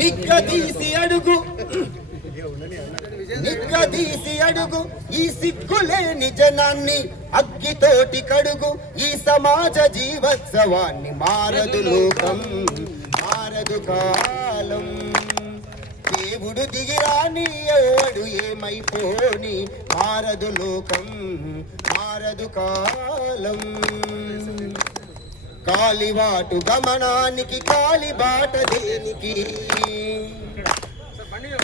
నిగ్గదీసి అడుగు ఈ సిగ్గులేని జనాన్ని, అగ్గితోటి కడుగు ఈ సమాజ జీవోత్సవాన్ని. మారదు లోకం, మారదు కాలం, దేవుడు దిగిరాని ఎవడు ఏమైపోని. మారదు లోకం, మారదు కాలం. కాలిబాటు గమనానికి కాలిబాట దేనికి,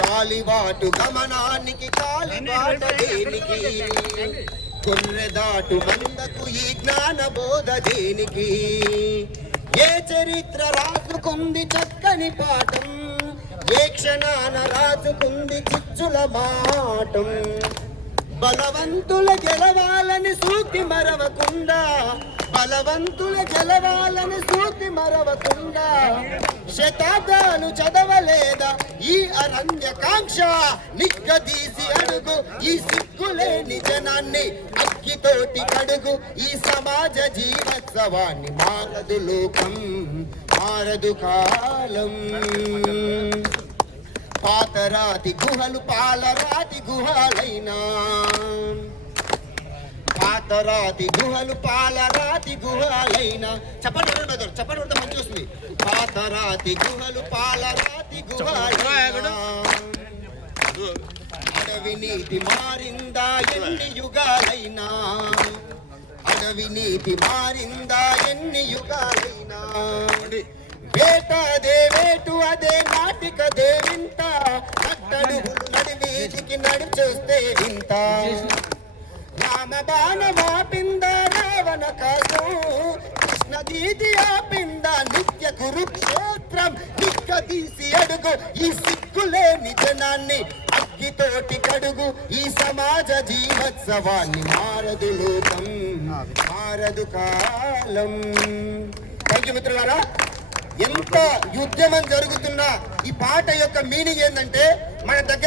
కాలిబాటు గమనానికి కాలిబాట దేనికి. కొర్రెదాటు మందకు ఈ జ్ఞాన బోధ దేనికి. ఏ చరిత్ర రాసుకుంది చక్కని పాఠం, ఏ క్షణాన రాసుకుంది చిచ్చుల మాటం. బలవంతుల గెలవాలని సూకి మరవకుండా, బలవంతుల గెలవాలని సూకి మరవకుండా. శతాబ్దాలు చదవలేదా ఈ అరణ్యకాంక్ష, నిగ్గదీసి అడుగు ఈ సిగ్గులేని జనాన్ని, అగ్గితోటి కడుగు ఈ సమాజ జీవోత్సవాన్ని. మారదు లోకం, మారదు కాలం. పాతరాతి గుహలు పాలరాతి గుహాలైనా, పాతరాతి గుహలు పాలరాతి గుహాలైనా. చెప్పండి చెప్పండి మంచి వస్తుంది. పాతరాతి గుహలు పాలరాతి గుహాలైనా. అడవి నీతి మారిందా ఎన్ని యుగాలైనా, అడవి నీతి మారిందా ఎన్ని యుగాలైనా. వేటదే వేటు అదే నాటిక దేవింత, అట్టడుగులు నడివీధికి నడిచొస్తే వింత. రామబాణమాపిందా రావణ కాసం, కృష్ణదీది ఆపిందా నిత్య కురుక్షేత్రం. నిగ్గదీసి అడుగు ఈ సిగ్గులేని జనాన్ని, అగ్గితోటి కడుగు ఈ సమాజ జీవోత్సవాన్ని. మారదు లోకం, మారదు కాలం. థ్యాంక్ యూ మిత్రులారా. ఎంత ఉద్యమం జరుగుతున్నా ఈ పాట యొక్క మీనింగ్ ఏంటంటే, మన దగ్గర